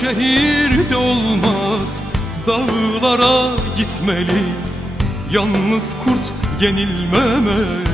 şehirde olmaz. Dağlara gitmeli. Yalnız kurt yenilmemeli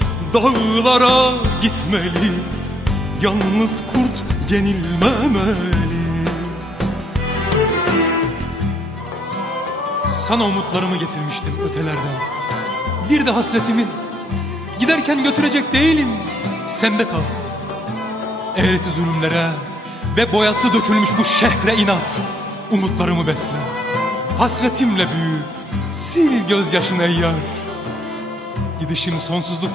Dağlara gitmeli Yalnız kurt yenilmemeli. Sana umutlarımı getirmiştim ötelerden. Bir de hasretimi. Giderken götürecek değilim. Sende kalsın. Eğreti zulümlere Ve boyası dökülmüş bu şehre inat. Umutlarımı besle. Hasretimle büyü. Sil gözyaşını ey yar Gidişim sonsuzluk